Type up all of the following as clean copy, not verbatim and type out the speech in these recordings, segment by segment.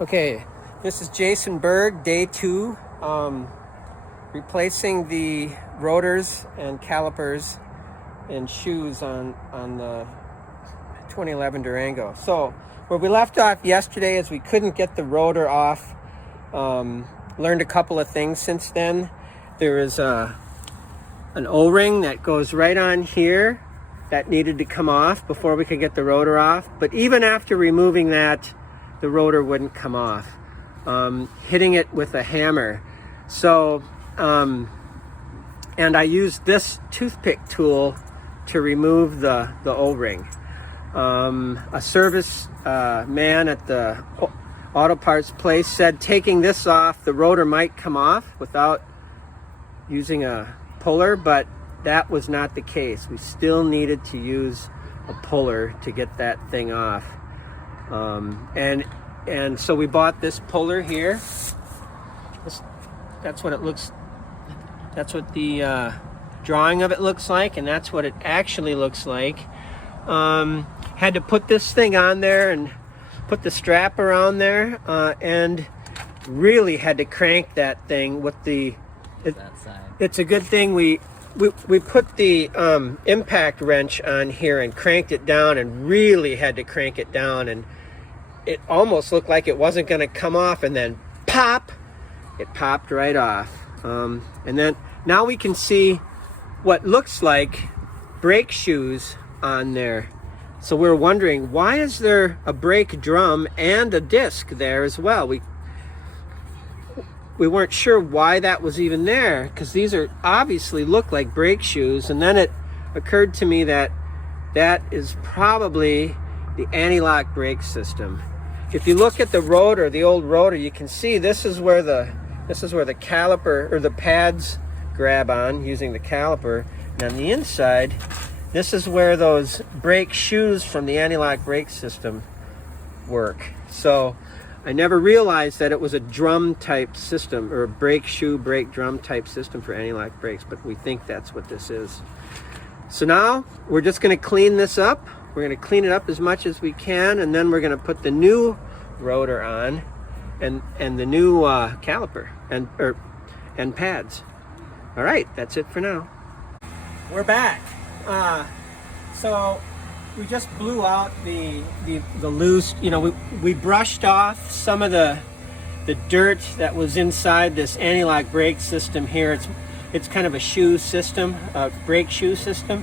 Okay, this is Jason Berg, day 2, replacing the rotors and calipers and shoes on the 2011 Durango. So where we left off yesterday is we couldn't get the rotor off. Learned a couple of things since then. There is an O-ring that goes right on here that needed to come off before we could get the rotor off. But even after removing that, the rotor wouldn't come off, hitting it with a hammer. So, and I used this toothpick tool to remove the O-ring. A service man at the auto parts place said taking this off, the rotor might come off without using a puller, but that was not the case. We still needed to use a puller to get that thing off. And so we bought this puller here. That's what it looks. That's what the drawing of it looks like, and that's what it actually looks like. Had to put this thing on there and put the strap around there, and really had to crank that thing with the. It's a good thing we put the impact wrench on here and cranked it down, and really had to crank it down, and it almost looked like it wasn't going to come off, and then pop, it popped right off. And then now we can see what looks like brake shoes on there. So we're wondering, why is there a brake drum and a disc there as well? We weren't sure why that was even there, because these are obviously look like brake shoes. And then it occurred to me that that is probably the anti-lock brake system. If you look at the rotor, the old rotor, you can see this is where the caliper or the pads grab on using the caliper, and on the inside, this is where those brake shoes from the anti-lock brake system work. So I never realized that it was a drum type system, or a brake shoe, brake drum type system for anti-lock brakes, but we think that's what this is. So now we're just going to clean this up. We're going to clean it up as much as we can, and then we're going to put the new rotor on and the new caliper and pads. All right, that's it for now. We're back. So we just blew out the loose, we brushed off some of the dirt that was inside this anti-lock brake system here. It's kind of a shoe system, a brake shoe system,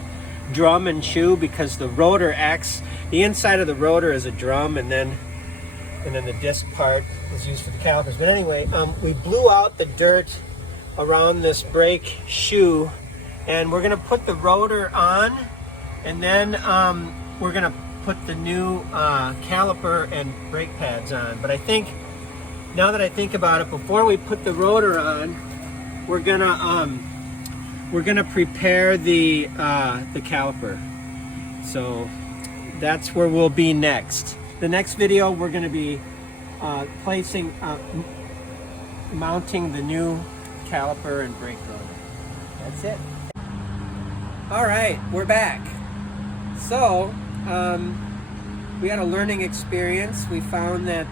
drum and shoe, because the rotor acts, the inside of the rotor is a drum, and then the disc part is used for the calipers. But anyway, we blew out the dirt around this brake shoe, and we're gonna put the rotor on, and then we're gonna put the new caliper and brake pads on. But I think, now that I think about it, before we put the rotor on, we're gonna prepare the caliper. So that's where we'll be next. The next video, we're gonna be mounting the new caliper and brake rotor. That's it. All right, we're back. So we had a learning experience. We found that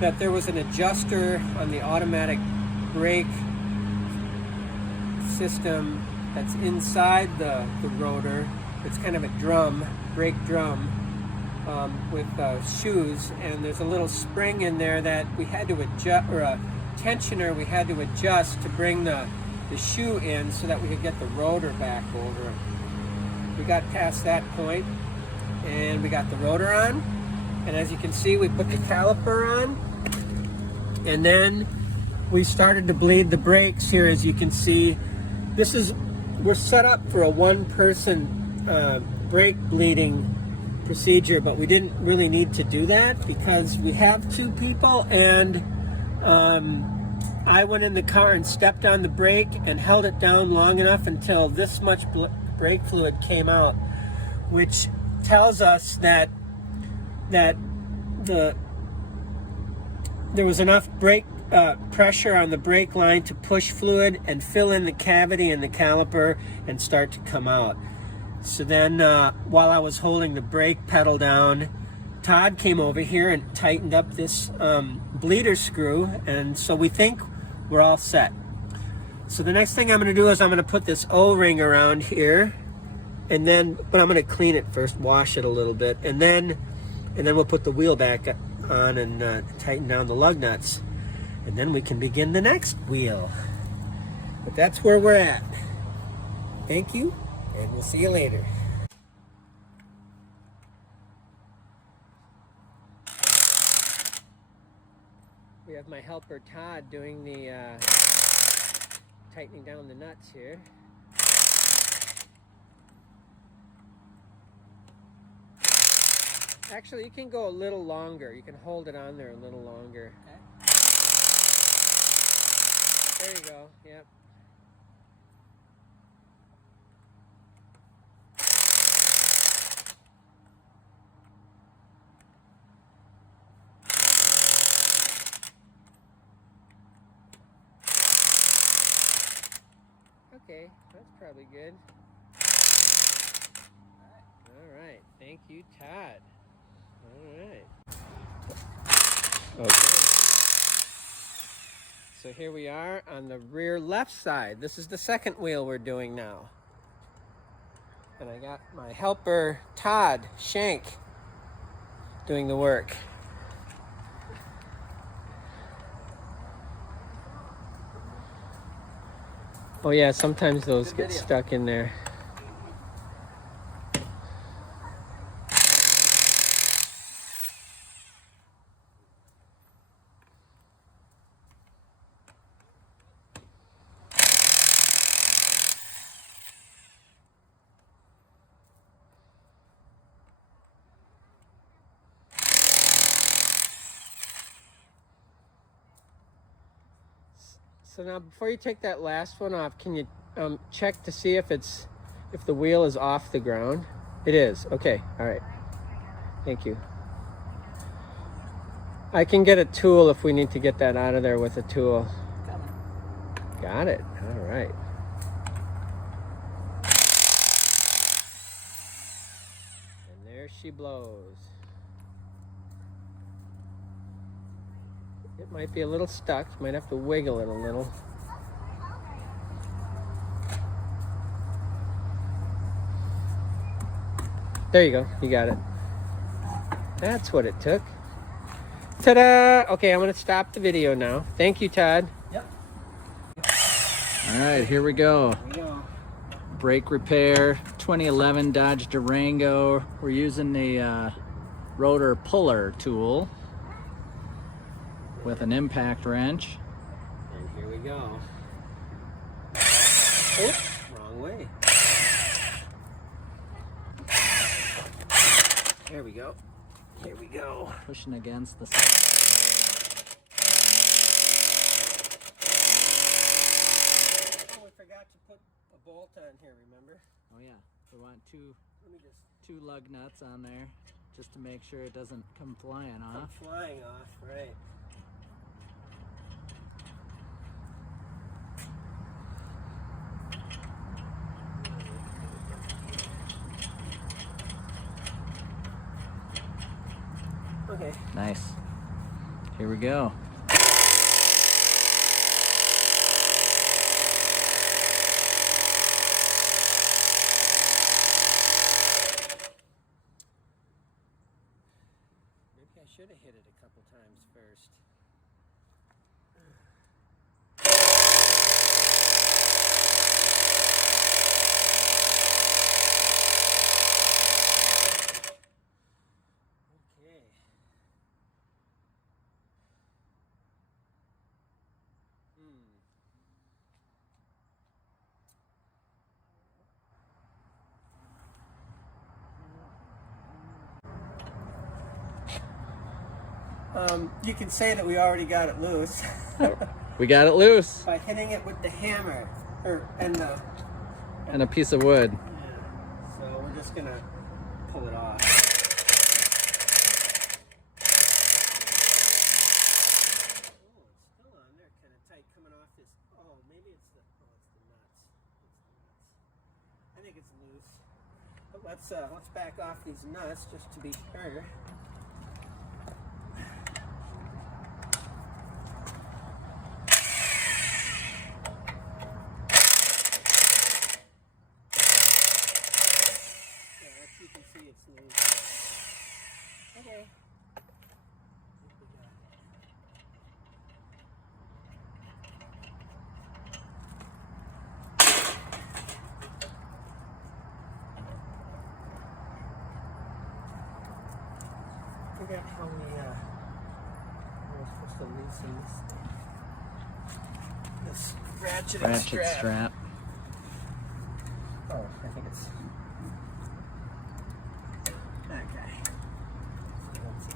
that there was an adjuster on the automatic brake system that's inside the rotor. It's kind of a drum, brake drum, with shoes, and there's a little spring in there that we had to adjust, or a tensioner we had to adjust to bring the shoe in so that we could get the rotor back over. We got past that point, and we got the rotor on, and as you can see, we put the caliper on, and then we started to bleed the brakes here. As you can see, we're set up for a one-person brake bleeding procedure, but we didn't really need to do that because we have 2 people, and I went in the car and stepped on the brake and held it down long enough until this much brake fluid came out, which tells us that there was enough brake pressure on the brake line to push fluid and fill in the cavity in the caliper and start to come out. So then while I was holding the brake pedal down, Todd came over here and tightened up this bleeder screw, and so we think we're all set. So the next thing I'm going to do is I'm going to put this O-ring around here, and then, but I'm going to clean it first, wash it a little bit, and then we'll put the wheel back on and tighten down the lug nuts, and then we can begin the next wheel. But that's where we're at. Thank you, and we'll see you later. We have my helper Todd doing the tightening down the nuts here. Actually, you can go a little longer. You can hold it on there a little longer. Okay. There you go. Yep. Okay, that's probably good. All right, thank you, Todd. All right. Okay. So here we are on the rear left side. This is the second wheel we're doing now. And I got my helper, Todd Shank, doing the work. Oh yeah, sometimes those get stuck in there. So now, before you take that last one off, can you check to see if the wheel is off the ground? It is. Okay. All right. Thank you. I can get a tool if we need to get that out of there with a tool. Got it. All right. And there she blows. It might be a little stuck. Might have to wiggle it a little. There you go. You got it. That's what it took. Ta-da! Okay, I'm going to stop the video now. Thank you, Todd. Yep. All right, here we go. Here we go. Brake repair, 2011 Dodge Durango. We're using the rotor puller tool with an impact wrench. And here we go. Oops, wrong way. There we go. Here we go. Pushing against the side. Oh, we forgot to put a bolt on here, remember? Oh yeah, we want two lug nuts on there just to make sure it doesn't come flying off. Flying off, right. Okay. Nice. Here we go. Maybe I should have hit it a couple times first. You can say that we already got it loose. We got it loose. By hitting it with the hammer, And a piece of wood. Yeah. So we're just gonna pull it off. Oh, it's still on there, kind of tight, coming off this. Oh, maybe it's the nuts. I think it's loose. But let's back off these nuts just to be sure. forgot how we're supposed to loosen this ratchet strap. Oh, I think it's okay. Let's see.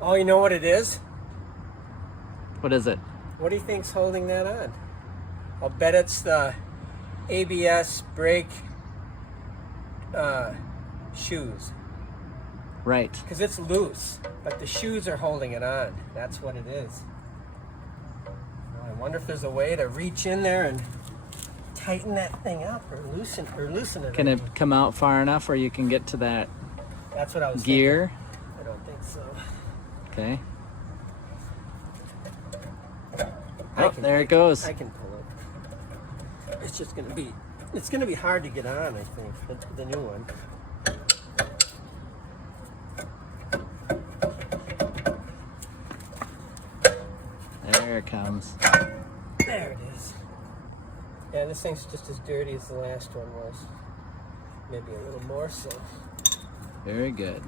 Oh, you know what it is? What is it? What do you think's holding that on? I'll bet it's the ABS brake shoes. Right. Because it's loose, but the shoes are holding it on. That's what it is. I wonder if there's a way to reach in there and tighten that thing up or loosen it. Can it come out far enough where you can get to that That's what I was gear? thinking. I don't think so. Okay. Oh, there it goes. I can pull it. It's just gonna be hard to get on, I think, the new one. There it comes. There it is. Yeah, this thing's just as dirty as the last one was. Maybe a little more so. Very good.